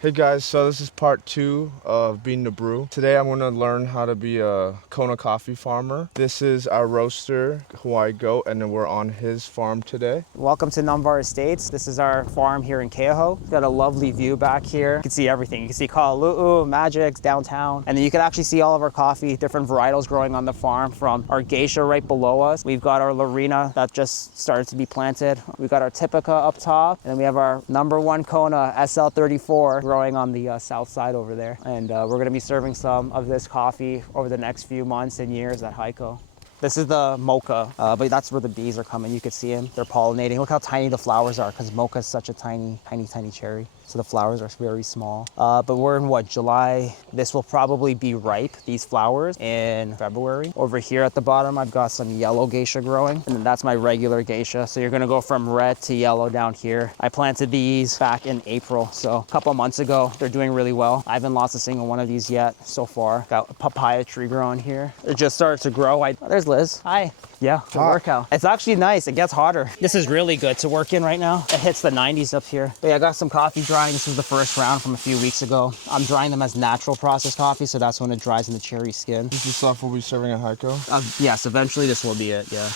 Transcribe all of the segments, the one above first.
Hey guys, so this is part 2 of being the brew. Today I'm going to learn how to be a Kona coffee farmer. This is our roaster, HiCO, and then we're on his farm today. Welcome to Numvar Estates. This is our farm here in Keoho. Got a lovely view back here. You can see everything. You can see Kalalu'u, Magic's, downtown. And then you can actually see all of our coffee, different varietals growing on the farm, from our geisha right below us. We've got our Lorena that just started to be planted. We've got our Typica up top. And then we have our #1 Kona SL34 growing on the south side over there. And we're gonna be serving some of this coffee over the next few months and years at HiCO. This is the mocha, but that's where the bees are coming. You can see them, they're pollinating. Look how tiny the flowers are, because mocha is such a tiny, tiny, tiny cherry. So the flowers are very small. But we're in what, July? This will probably be ripe, these flowers, in February. Over here at the bottom, I've got some yellow geisha growing, and then that's my regular geisha. So you're gonna go from red to yellow down here. I planted these back in April, so a couple months ago. They're doing really well. I haven't lost a single one of these yet so far. Got a papaya tree growing here. It just started to grow. There's Liz. Hi. Yeah, good workout. It's actually nice. It gets hotter. This is really good to work in right now. It hits the 90s up here. But yeah, I got some coffee drying. This was the first round from a few weeks ago. I'm drying them as natural processed coffee, so that's when it dries in the cherry skin. This is stuff we'll be serving at HiCO? Yes, eventually this will be it, yeah.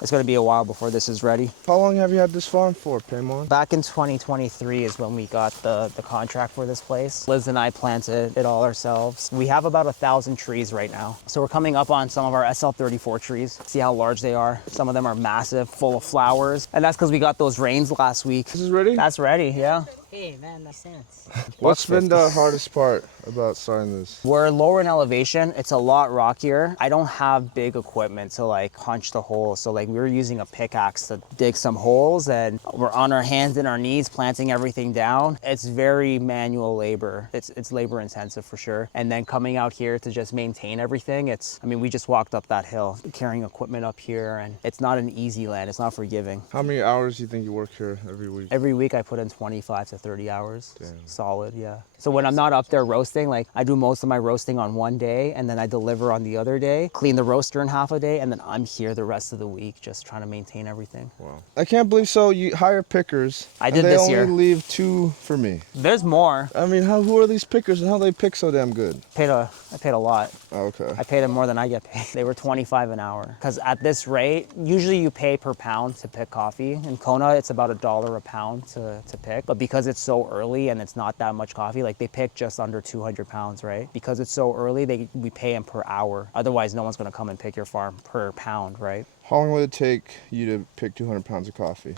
It's gonna be a while before this is ready. How long have you had this farm for, Paimon? Back in 2023 is when we got the contract for this place. Liz and I planted it all ourselves. We have about 1,000 trees right now. So we're coming up on some of our SL34 trees. See how large they are? Some of them are massive, full of flowers. And that's because we got those rains last week. This is ready? That's ready, yeah. Hey man, makes sense. What's been the hardest part about starting this? We're lower in elevation. It's a lot rockier. I don't have big equipment to like punch the holes. So like we were using a pickaxe to dig some holes, and we're on our hands and our knees planting everything down. It's very manual labor. It's labor intensive for sure. And then coming out here to just maintain everything, we just walked up that hill carrying equipment up here, and it's not an easy land. It's not forgiving. How many hours do you think you work here every week? Every week I put in 25 to 30 hours. Damn. Solid, yeah. So when I'm not up there roasting, like I do most of my roasting on one day, and then I deliver on the other day, clean the roaster in half a day, and then I'm here the rest of the week just trying to maintain everything. Wow. I can't believe you hire pickers. I did this year. They only leave 2 for me. There's more. I mean, who are these pickers and how they pick so damn good? I paid a lot. Oh, okay. I paid them more than I get paid. They were 25 an hour. Because at this rate, usually you pay per pound to pick coffee. In Kona, it's about $1 a pound to pick. But because it's so early and it's not that much coffee, like they pick just under 200 pounds, right? Because it's so early, we pay them per hour. Otherwise, no one's gonna come and pick your farm per pound, right? How long would it take you to pick 200 pounds of coffee?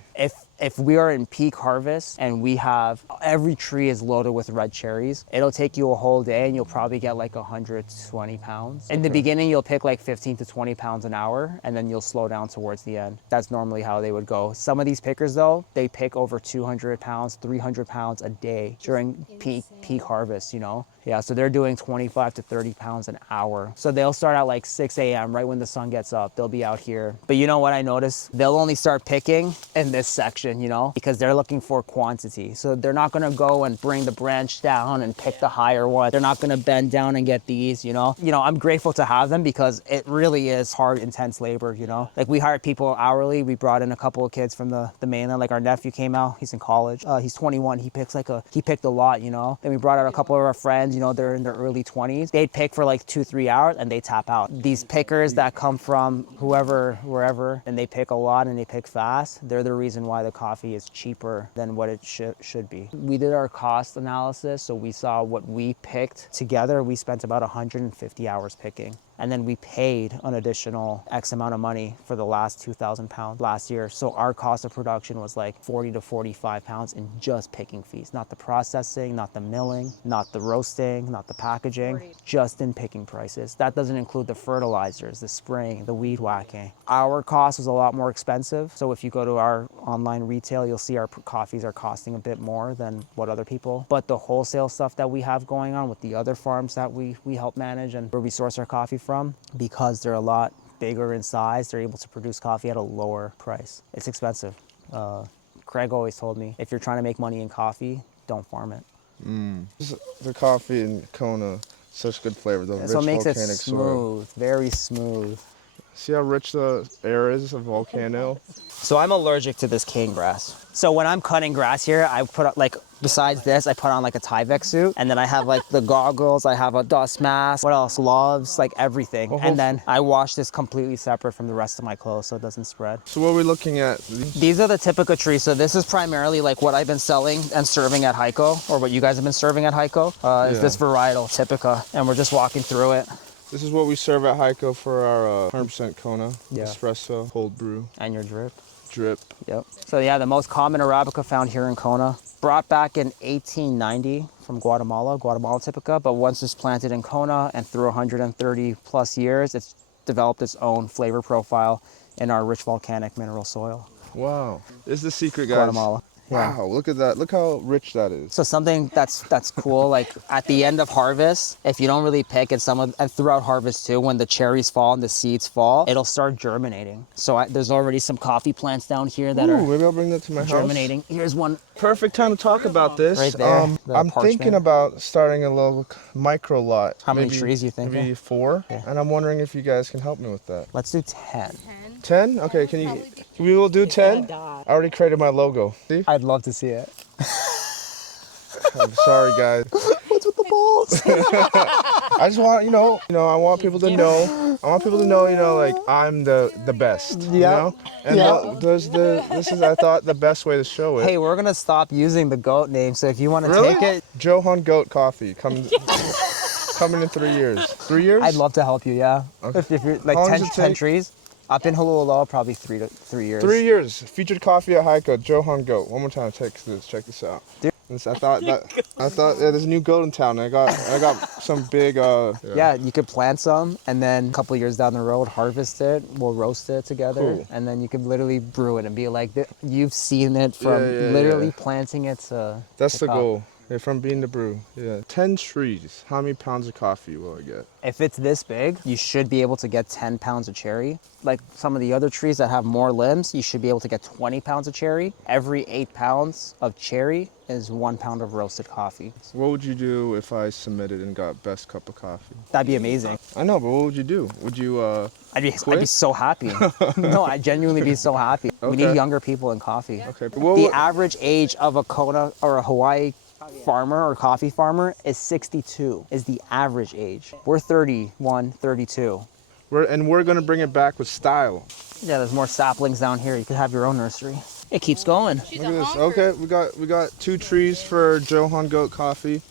If we are in peak harvest and we have, every tree is loaded with red cherries, it'll take you a whole day and you'll probably get like 120 pounds. In the beginning, you'll pick like 15 to 20 pounds an hour, and then you'll slow down towards the end. That's normally how they would go. Some of these pickers though, they pick over 200 pounds, 300 pounds a day during peak harvest, you know? Yeah, so they're doing 25 to 30 pounds an hour. So they'll start at like 6 a.m. right when the sun gets up. They'll be out here. But you know what I noticed? They'll only start picking in this section, you know, because they're looking for quantity. So they're not gonna go and bring the branch down and pick the higher one. They're not gonna bend down and get these, you know? I'm grateful to have them because it really is hard, intense labor, you know? Like we hired people hourly. We brought in a couple of kids from the mainland. Like our nephew came out, he's in college. He's 21, he picked a lot, you know? Then we brought out a couple of our friends, they're in their early 20s. They'd pick for like 2-3 hours and they tap out. These pickers that come from wherever, and they pick a lot and they pick fast, they're the reason why the coffee is cheaper than what it should be. We did our cost analysis, so we saw what we picked together. We spent about 150 hours picking. And then we paid an additional X amount of money for the last 2,000 pounds last year. So our cost of production was like 40 to 45 pounds in just picking fees, not the processing, not the milling, not the roasting, not the packaging, just in picking prices. That doesn't include the fertilizers, the spraying, the weed whacking. Our cost was a lot more expensive. So if you go to our online retail, you'll see our coffees are costing a bit more than what other people. But the wholesale stuff that we have going on with the other farms that we help manage and where we source our coffee from, because they're a lot bigger in size, they're able to produce coffee at a lower price. It's expensive. Craig always told me, if you're trying to make money in coffee, don't farm it. The coffee in Kona, such good flavor. The That's rich what makes it volcanic smooth, soil. very smooth. See how rich the air is of volcano? So I'm allergic to this cane grass. So when I'm cutting grass here, I put like, besides this, I put on like a Tyvek suit, and then I have like the goggles, I have a dust mask, what else? Gloves, like everything. Well, And then I wash this completely separate from the rest of my clothes so it doesn't spread. So what are we looking at? These are the typical trees. So this is primarily like what I've been selling and serving at HiCO, or what you guys have been serving at HiCO, is this varietal, Typica, and we're just walking through it. This is what we serve at HiCO for our 100% Kona Yeah. espresso cold brew And your drip. drip. Yep. So yeah, the most common Arabica found here in Kona, brought back in 1890 from Guatemala Typica, but once it's planted in Kona and through 130 plus years, it's developed its own flavor profile in our rich volcanic mineral soil. Wow. This is the secret, guys. Guatemala. Wow, look at that. Look how rich that is. So something that's cool, like at the end of harvest, if you don't really pick, and throughout harvest too, when the cherries fall and the seeds fall, it'll start germinating. So there's already some coffee plants down here that are Maybe I'll bring that to my germinating. Here's one Perfect time to talk about this. right there. the I'm parchment. thinking about starting a little micro lot. How many trees you thinking? Maybe 4. Yeah. And I'm wondering if you guys can help me with that. Let's do 10. 10? Okay, can you? We will do 10. I already created my logo. See? I'd love to see it. I'm sorry, guys. What's with the balls? I just want, I want people to know. I want people to know, like I'm the best. You Yeah. know? And Yeah. this is I thought the best way to show it. Hey, we're gonna stop using the goat name, so if you want to Really? take it, Johan Goat Coffee coming in 3 years. 3 years? I'd love to help you. Yeah. Okay. If you're like How long 10, does it 10 take? trees, up in Hulula, probably 3 years. 3 years. Featured coffee at HiCO. Johan Goat. One more time. Check this out. Dude. I thought there's a new goat in town. I got some big. Yeah, you could plant some, and then a couple years down the road, harvest it. We'll roast it together, Cool. and then you could literally brew it and be like, you've seen it from Yeah, literally yeah. planting it to. That's the cup. goal. Yeah, from bean to brew. Yeah. 10 trees. How many pounds of coffee will I get? If it's this big, you should be able to get 10 pounds of cherry. Like some of the other trees that have more limbs, you should be able to get 20 pounds of cherry. Every 8 pounds of cherry is 1 pound of roasted coffee. What would you do if I submitted and got best cup of coffee? That'd be amazing. I know, but what would you do? Would you I'd be quit? so happy. No, I'd genuinely be so happy. We Okay. need younger people in coffee. Okay. But The average age of a Kona or a Hawaii farmer or coffee farmer is 62 is the average age. We're 31, 32. we're gonna bring it back with style. Yeah, there's more saplings down here. You could have your own nursery. It keeps going. Look at this. Okay, we got 2 trees for Johan Goat Coffee.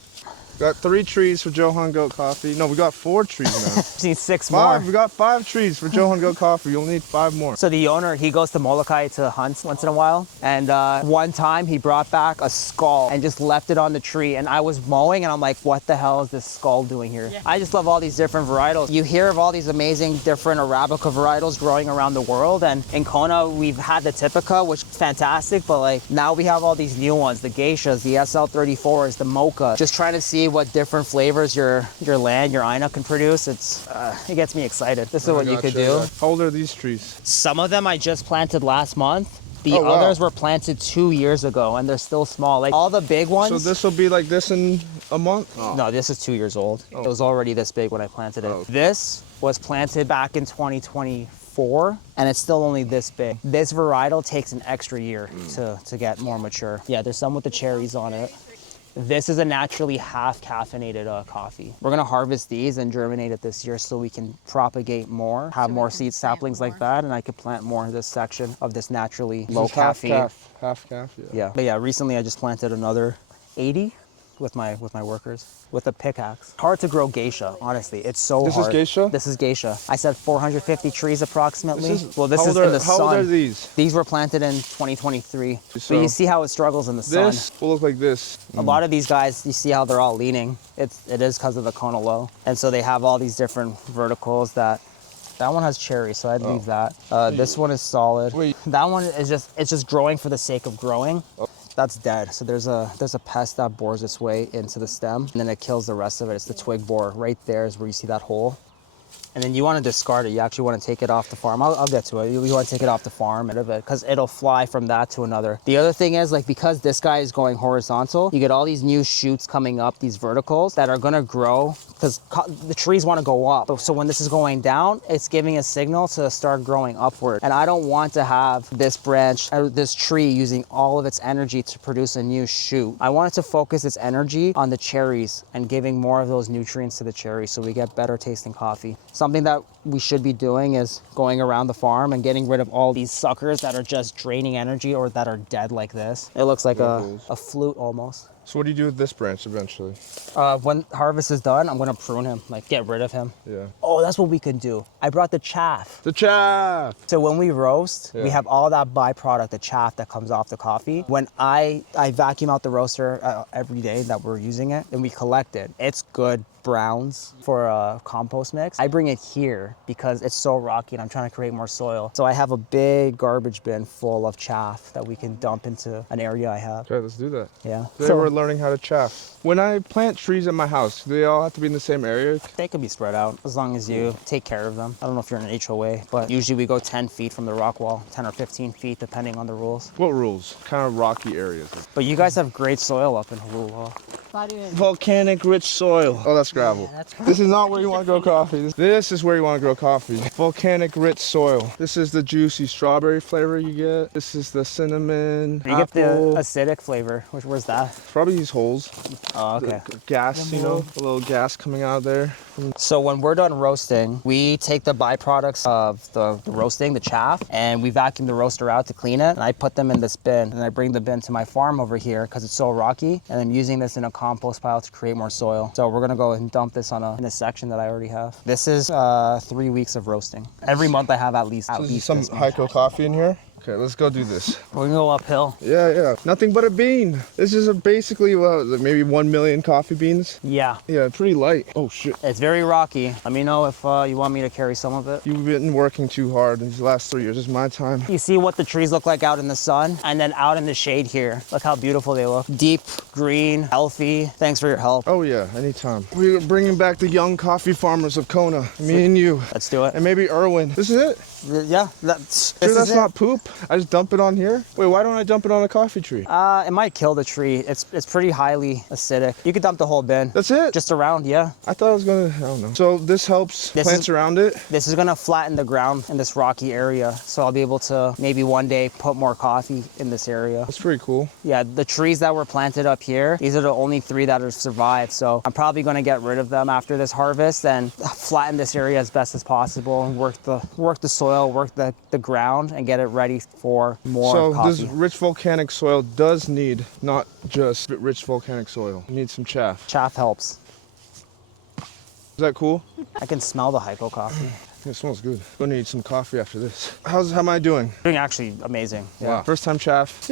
Got 3 trees for Johan Goat Coffee. No, we got 4 trees now. Just need 6 more. 5. We got 5 trees for Johan Goat Coffee. You'll need 5 more. So the owner, he goes to Molokai to hunt once in a while. And one time he brought back a skull and just left it on the tree. And I was mowing and I'm like, what the hell is this skull doing here? Yeah. I just love all these different varietals. You hear of all these amazing different Arabica varietals growing around the world. And in Kona, we've had the Typica, which is fantastic. But like now we have all these new ones, the geishas, the SL34s, the mocha. Just trying to see what different flavors your land, your Aina can produce. It gets me excited. This is what you could do. How old are these trees? Some of them I just planted last month. The Oh, wow. others were planted 2 years ago and they're still small. Like all the big ones. So this will be like this in a month? Oh. No, this is 2 years old. It was already this big when I planted it. Oh. This was planted back in 2024 and it's still only this big. This varietal takes an extra year to get more mature. Yeah, there's some with the cherries on it. This is a naturally half caffeinated coffee. We're gonna harvest these and germinate it this year so we can propagate more, have more seed saplings like that, and I could plant more in this section of this naturally low This is half caffeine. Half calf, yeah. Yeah, but yeah, recently I just planted another 80 with my workers with a pickaxe. Hard to grow geisha, honestly. It's so This is hard. geisha? This is geisha. I said 450 trees approximately. This is Well, this how is old in the How sun. old are these? These were planted in 2023. So But you see how it struggles in the sun. This will look like this. A lot of these guys, you see how they're all leaning. It is because of the Kona low. And so they have all these different verticals that one has cherry, so I'd leave that. This one is solid. Wait. That one is just growing for the sake of growing. That's dead. So there's a pest that bores its way into the stem and then it kills the rest of it. It's the twig borer. Right there is where you see that hole. And then you want to discard it. You actually want to take it off the farm. I'll get to it. You want to take it off the farm and because it'll fly from that to another. The other thing is, like, because this guy is going horizontal, you get all these new shoots coming up, these verticals that are going to grow because the trees want to go up. So when this is going down, it's giving a signal to start growing upward. And I don't want to have this branch or this tree using all of its energy to produce a new shoot. I want it to focus its energy on the cherries and giving more of those nutrients to the cherries so we get better tasting coffee. Something that we should be doing is going around the farm and getting rid of all these suckers that are just draining energy or that are dead like this. It looks like a flute almost. So what do you do with this branch eventually? When harvest is done, I'm gonna prune him, like get rid of him. Yeah. Oh, that's what we could do. I brought the chaff. The chaff! So when we roast, we have all that byproduct, the chaff that comes off the coffee. When I vacuum out the roaster every day that we're using it, and we collect it, it's good browns for a compost mix. I bring it here because it's so rocky and I'm trying to create more soil. So I have a big garbage bin full of chaff that we can dump into an area I have. Okay, let's do that. Yeah. Today we're learning how to chaff. When I plant trees at my house, do they all have to be in the same area? They could be spread out as long as you take care of them. I don't know if you're in an HOA, but usually we go 10 feet from the rock wall, 10 or 15 feet depending on the rules. What rules? Kind of rocky areas. But you guys have great soil up in Hulula. Volcanic rich soil. Oh, that's gravel. Yeah, that's This is not where you want to grow coffee. This is where you want to grow coffee. Volcanic rich soil. This is the juicy strawberry flavor you get. This is the cinnamon, You get the apple. acidic flavor. Where's that? Probably these holes. Oh, okay. The gas, you know, a little gas coming out of there. So when we're done roasting, we take the byproducts of the roasting, the chaff, and we vacuum the roaster out to clean it. And I put them in this bin, and I bring the bin to my farm over here because it's so rocky. And I'm using this in a compost pile to create more soil. So we're gonna go and dump this in a section that I already have. This is 3 weeks of roasting. Every month I have at least Some this much. HiCO coffee in here. Okay, let's go do this. We're gonna go uphill. Yeah. Nothing but a bean. This is basically, what was it, maybe 1 million coffee beans? Yeah, Yeah, pretty light. Oh, shit. it's very rocky. Let me know if you want me to carry some of it. You've been working too hard these last 3 years. This is my time. You see what the trees look like out in the sun and then out in the shade here. Look how beautiful they look. Deep, green, healthy. Thanks for your help. Oh, yeah, anytime. We're bringing back the young coffee farmers of Kona. Me and you. Let's do it. And maybe Irwin. This is it? Yeah, that's Sure, that's it. not poop. I just dump it on here? Wait, why don't I dump it on a coffee tree? It might kill the tree. It's pretty highly acidic. You could dump the whole bin. That's it? Just around, yeah. I thought I was gonna, I don't know. So this helps plants around it? This is gonna flatten the ground in this rocky area. So I'll be able to maybe one day put more coffee in this area. That's pretty cool. Yeah, the trees that were planted up here, these are the only 3 that have survived. So I'm probably gonna get rid of them after this harvest and flatten this area as best as possible and work the soil, work the ground and get it ready for more coffee. So this rich volcanic soil does need not just rich volcanic soil. You need some chaff. Chaff helps. Is that cool? I can smell the HiCO coffee. It smells good. Gonna need some coffee after this. How am I doing? Doing actually amazing. Wow. First time chaff.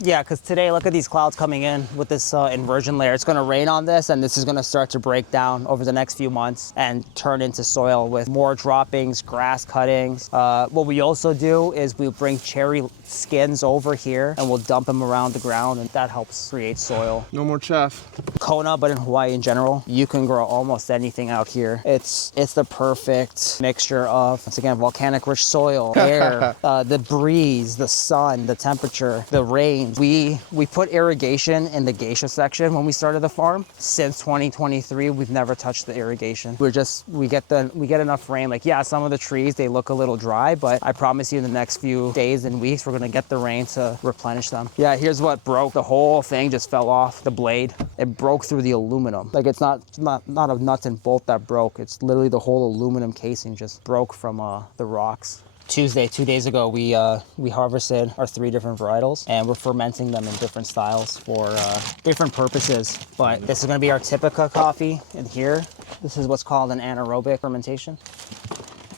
Yeah, because today, look at these clouds coming in with this inversion layer. It's going to rain on this, and this is going to start to break down over the next few months and turn into soil with more droppings, grass cuttings. What we also do is we bring cherry skins over here, and we'll dump them around the ground, and that helps create soil. No more chaff. Kona, but in Hawaii in general, you can grow almost anything out here. It's the perfect mixture of, once again, volcanic rich soil, air, the breeze, the sun, the temperature, the rains. We put irrigation in the geisha section when we started the farm. Since 2023, we've never touched the irrigation. We get enough rain. Like, yeah, some of the trees, they look a little dry, but I promise you in the next few days and weeks, we're gonna get the rain to replenish them. Yeah, here's what broke. The whole thing just fell off the blade. It broke through the aluminum. Like, it's not a nuts and bolt that broke. It's literally the whole aluminum casing just broke from the rocks. Tuesday, 2 days ago, we harvested our 3 different varietals, and we're fermenting them in different styles for different purposes. But this is going to be our Typica coffee in here. This is what's called an anaerobic fermentation.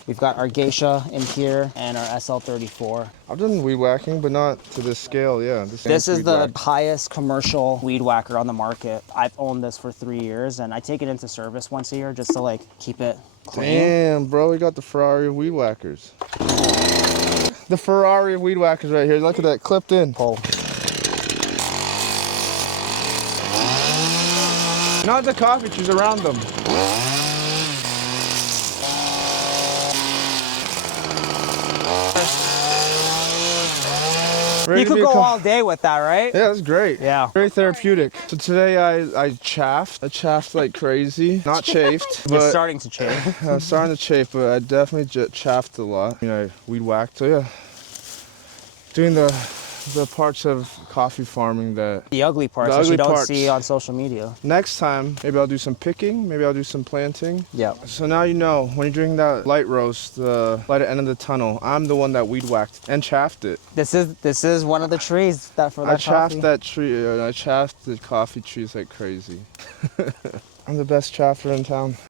We've got our geisha in here and our SL34. I've done weed whacking, but not to this scale, yeah. This is the highest commercial weed whacker on the market. I've owned this for 3 years, and I take it into service once a year just to like keep it clean. Damn, bro, we got the Ferrari of weed whackers. The Ferrari of weed whackers right here. Look at that, clipped in. Pull. Not the coffee trees, around them. You could go all day with that, right? Yeah, that's great. Yeah. Very therapeutic. So today I chaffed. I chaffed like crazy. Not chafed, You're but starting to chafe. I was starting to chafe, but I definitely chaffed a lot. You know, I weed whacked. So yeah, doing the parts of coffee farming that The ugly parts that you don't see on social media. Next time, maybe I'll do some picking, maybe I'll do some planting. Yeah. So now you know, when you're drinking that light roast, the light at the end of the tunnel, I'm the one that weed whacked and chaffed it. This is one of the trees that for that I chaffed coffee. that tree, I chaffed the coffee trees like crazy. I'm the best chaffer in town.